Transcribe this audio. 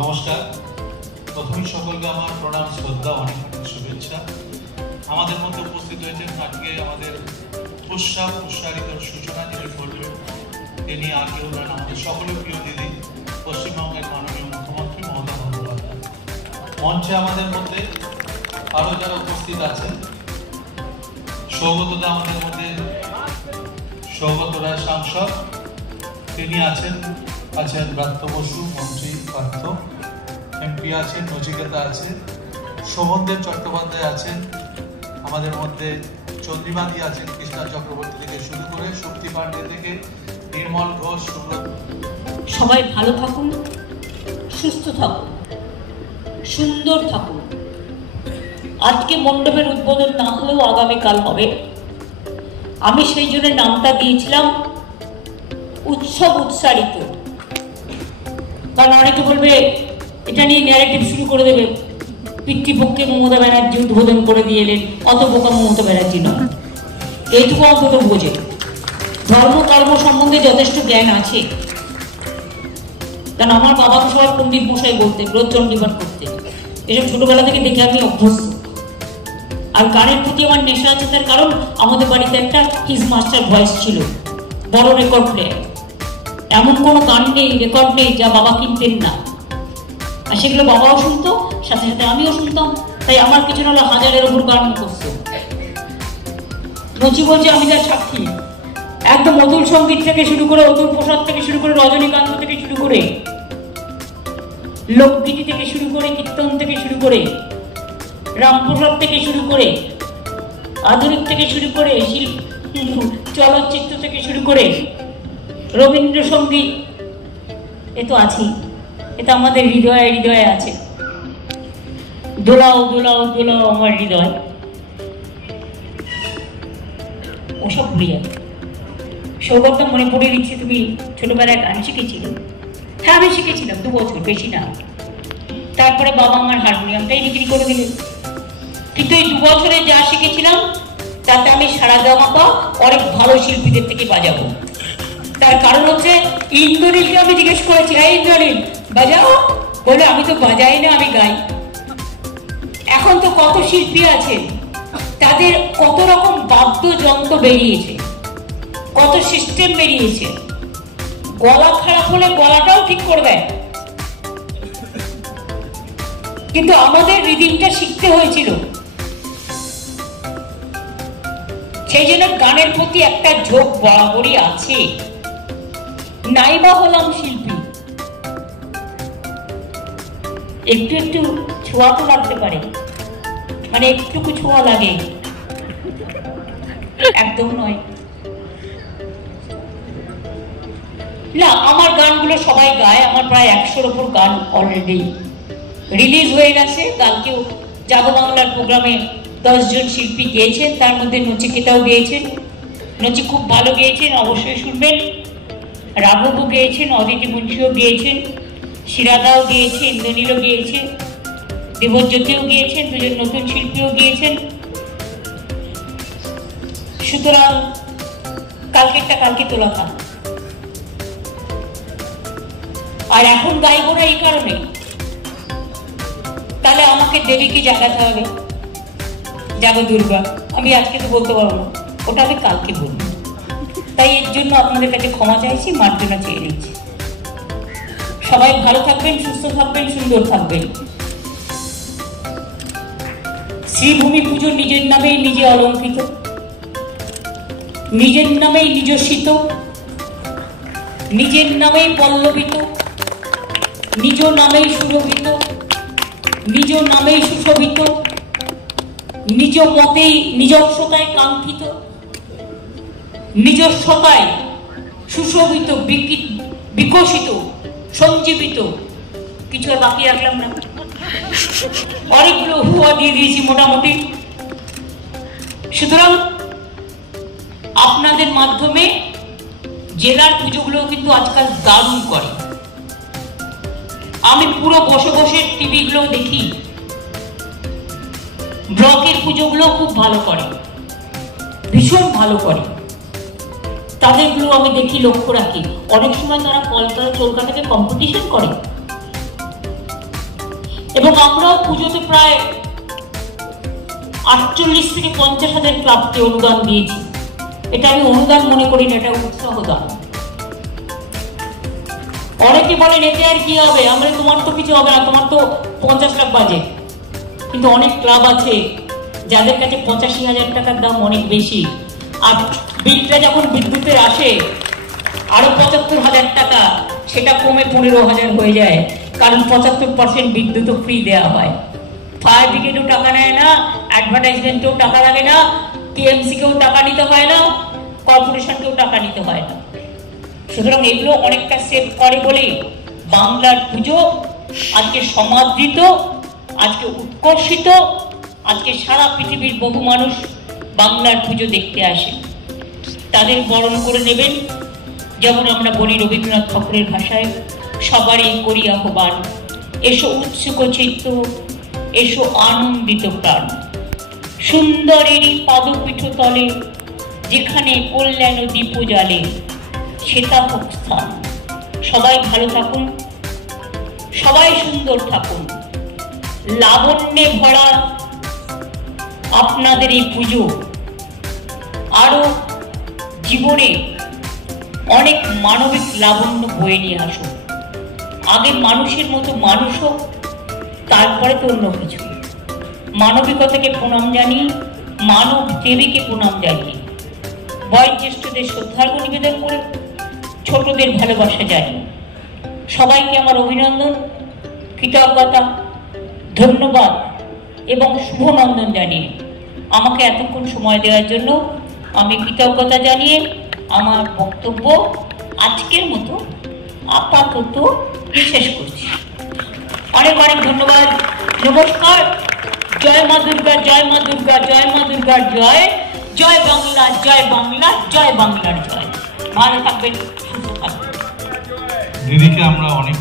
নমস্কার। প্রথমেই সকলকে আমার প্রণাম, শ্রদ্ধা, অনেক অনেক শুভেচ্ছা। আমাদের মধ্যে উপস্থিত হয়েছেন আজকে আমাদের প্রসারিত সূচনা যিনি করবেন, তিনি আগে হলেন আমাদের সকলের প্রিয় দিদি, পশ্চিমবঙ্গের মাননীয় মুখ্যমন্ত্রী মমতা বন্দ্যোপাধ্যায়। মঞ্চে আমাদের মধ্যে আরও যারা উপস্থিত আছেন, সৌগতদা আমাদের মধ্যে, সৌগত রায় সাংসদ তিনি আছেন ব্রাত্য বসু মন্ত্রী পার্থ, এমপি আছেন, নচিকেতা আছে, শোভনদেব চট্টোপাধ্যায় আছেন আমাদের মধ্যে, চন্দ্রিমাদি আছেন, কৃষ্ণা চক্রবর্তী থেকে শুরু করে শক্তি পাণ্ডে থেকে নির্মল ঘোষ, সুব্রত। সবাই ভালো থাকুন, সুস্থ থাকুন, সুন্দর থাকুন। আজকে মণ্ডপের উদ্বোধন না হলেও আগামীকাল হবে। আমি সেই জন্য নামটা দিয়েছিলাম উৎসব উৎসারিত। কারণ অনেকে বলবে এটা নিয়ে ন্যারেটিভ শুরু করে দেবে, পিতৃপক্ষে মমতা ব্যানার্জি উদ্বোধন করে দিয়ে এলেন, অত বোকা মমতা ব্যানার্জি নয়, এইটুকু অন্তত বোঝে। ধর্ম কর্ম সম্বন্ধে যথেষ্ট জ্ঞান আছে। কারণ আমার বাবাকে সবাই পণ্ডিত মশাই বলতে, গ্রহচণ্ডীপাঠ করতে, এসব ছোটবেলা থেকে দেখে আমি অভ্যস্ত। আর গানের প্রতি আমার নেশা আছে, তার কারণ আমাদের বাড়িতে একটা হিজ মাস্টার ভয়েস ছিল, বড় রেকর্ড প্লেয়ার। এমন কোনো গান নেই, রেকর্ড নেই যা বাবা কিনতেন না, আর সেগুলো বাবাও শুনতো, সাথে সাথে আমিও শুনতাম। তাই আমার কিছু হলো হাজারের ওপর গান করতো। নচি বলছে আমি তার সাক্ষী। একদম অতুল সঙ্গীত থেকে শুরু করে, অতুল প্রসাদ থেকে শুরু করে, রজনীকান্ত থেকে শুরু করে, লোকগীতি থেকে শুরু করে, কীর্তন থেকে শুরু করে, রামপ্রসাদ থেকে শুরু করে, আধুনিক থেকে শুরু করে, চলচ্চিত্র থেকে শুরু করে, রবীন্দ্রসঙ্গীত, এ তো আছেই। এটা আমাদের হৃদয়ে হৃদয়ে আছে। দোলাও দোলাও দোলাও আমার হৃদয়, ওসব ভুলে যাবে। সৌগত মনে পড়ে দিচ্ছে, তুমি ছোটবেলায় গান শিখেছিলে? হ্যাঁ, আমি শিখেছিলাম 2 বছর, বেশি না। তারপরে বাবা আমার হারমোনিয়ামটাই বিক্রি করে দিলেন। কিন্তু এই 2 বছরে যা শিখেছিলাম তাতে আমি সারা গামাপা অনেক ভালো শিল্পীদের থেকে বাজাবো। তার কারণ হচ্ছে ইন্দ্রনীলকে আমি জিজ্ঞেস করেছি, হ্যাঁ ইন্দ্রনীল বাজাও, বলে আমি তো বাজাই না, আমি গাই। এখন তো কত শিল্পী আছে, তাদের কত রকম বাদ্যযন্ত্র বেরিয়েছে, কত সিস্টেম বেরিয়েছে। গলা খারাপ হলে গলাটাও ঠিক করে দেয়। কিন্তু আমাদের রিদিমটা শিখতে হয়েছিল, সেই জন্য গানের প্রতি একটা ঝোঁক বরাবরই আছে। নাইবা হলাম শিল্পী, একটু একটু ছোঁয়া তো লাগতে পারে, মানে একটুকু ছোঁয়া লাগে, একদম নয়। না, আমার গানগুলো সবাই গায়। আমার প্রায় 100-র উপর গান অলরেডি রিলিজ হয়ে গেছে। কালকেও জাগো বাংলার প্রোগ্রামে 10 জন শিল্পী গেয়েছেন, তার মধ্যে নচিকেতাও গেয়েছেন। নচি খুব ভালো গেয়েছেন, অবশ্যই শুনবেন। রাঘবও গেয়েছেন, অদিতি মুন্সিও গেয়েছেন, শিরাদাও গেয়েছে, ইন্দ্রনীলও গেয়েছে, দেবজ্যোতিও গিয়েছেন, 2 জন নতুন শিল্পীও গিয়েছেন। সুতরাং কালকেরটা কালকে তোলা থাক। আর এখন গাইব না এই কারণে, তাহলে আমাকে দেবীকে জাগাতে হবে, জাগো দুর্গা। আমি আজকে তো বলতে পারবো না, ওটা আমি কালকে বলবো। তাই এর জন্য আপনাদের কাছে ক্ষমা চাইছি, মার্জনা চেয়ে নিচ্ছি। সবাই ভালো থাকবেন, সুস্থ থাকবেন, সুন্দর থাকবেন। শ্রীভূমি পুজো নিজের নামেই নিজে অলঙ্কৃত, নিজের নামেই নিজস্বিত, নিজের নামেই পল্লবিত, নিজ নামেই সুরভিত, নিজ নামেই সুশোভিত, নিজ মতেই নিজস্বতায় কাঙ্ক্ষিত, নিজস্বতায় সুশোভিত, বিকশিত, সঞ্জীবিত। কিছু আর বাকি রাখলাম না, অনেকগুলো হুয়া দিয়ে দিয়েছি মোটামুটি। সুতরাং আপনাদের মাধ্যমে জেলার পুজোগুলো কিন্তু আজকাল দারুণ করে। আমি পুরো বসে বসে টিভিগুলো দেখি, ব্লকের পুজোগুলো খুব ভালো করে, ভীষণ ভালো করে। তাদেরগুলো আমি দেখি, লক্ষ্য রাখি। অনেক সময় তারা কলকাতা কলকাতাকে কম্পিটিশন করে, এবং আমরাও পুজোতে প্রায় 48 থেকে 50,000 ক্লাবকে অনুদান দিয়েছি। এটা আমি অনুদান মনে করি না, এটা উৎসাহ দান। অনেকে বলেন এতে আর কি হবে, আমরা তোমার তো কিছু হবে না, তোমার তো 50 লাখ বাজেট। কিন্তু অনেক ক্লাব আছে যাদের কাছে 85,000 টাকার দাম অনেক বেশি, আর বিলটা যখন বিদ্যুতের আসে আরো 75,000 টাকা, সেটা কমে 15,000 হয়ে যায়, কারণ 75% বিদ্যুৎও ফ্রি দেওয়া হয়। ফায়ার ব্রিগেডও টাকা নেয় না, অ্যাডভার্টাইজমেন্টেও টাকা লাগে না, টিএমসিকেও টাকা নিতে হয় না, কর্পোরেশনকেও টাকা নিতে হয় না। সুতরাং এগুলো অনেকটা সেভ করে বলে বাংলার পুজো আজকে সমাদৃত, আজকে উৎকর্ষিত, আজকে সারা পৃথিবীর বহু মানুষ বাংলার পুজো দেখতে আসে। তাদের বরণ করে নেবেন, যেমন আমরা বলি রবীন্দ্রনাথ ঠাকুরের ভাষায়, সবারই করি আহ্বান, এসো উৎসুক চিত্ত, এসো আনন্দিত প্রাণ, সুন্দরেরই পাদপীঠ তলে, যেখানে কল্যাণ দীপ জ্বালে, সেটা হোক স্থান। সবাই ভালো থাকুন, সবাই সুন্দর থাকুন, লাবণ্যে ভরা আপনাদের এই পুজো আরো জীবনে অনেক মানবিক লাবণ্য বয়ে নিয়ে আসুন। আগে মানুষের মতো মানুষ হোক, তারপরে তো অন্য কিছু। মানবিকতাকে প্রণাম জানিয়ে, মানব দেবীকে প্রণাম জানিয়ে, বয়োজ্যেষ্ঠদের শ্রদ্ধার্ঘ্য নিবেদন করে, ছোটদের ভালোবাসা জানিয়ে সবাইকে আমার অভিনন্দন, কৃতজ্ঞতা, ধন্যবাদ এবং শুভনন্দন জানিয়ে আমাকে এতক্ষণ সময় দেওয়ার জন্য আমি কৃতজ্ঞতা জানিয়ে আমার বক্তব্য আজকের মতো আপাতত শেষ করছি। অনেক অনেক ধন্যবাদ। নমস্কার। জয় মা দুর্গা, জয় মা দুর্গা, জয় মা দুর্গার জয়, জয় বাংলা, জয় বাংলা, জয় বাংলার জয়। ভালো থাকবেন, সুস্থ থাকবেন। দিদিকে আমরা অনেক